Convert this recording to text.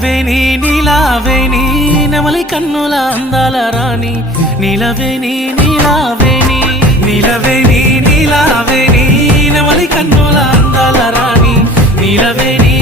నిలవేని నీలావేని నెమలి కన్నుల అందాల రాణి నిలవేని నీలావేని నిలవేని నీలావేని నెమలి కన్నుల అందాల రాణి నిలవేని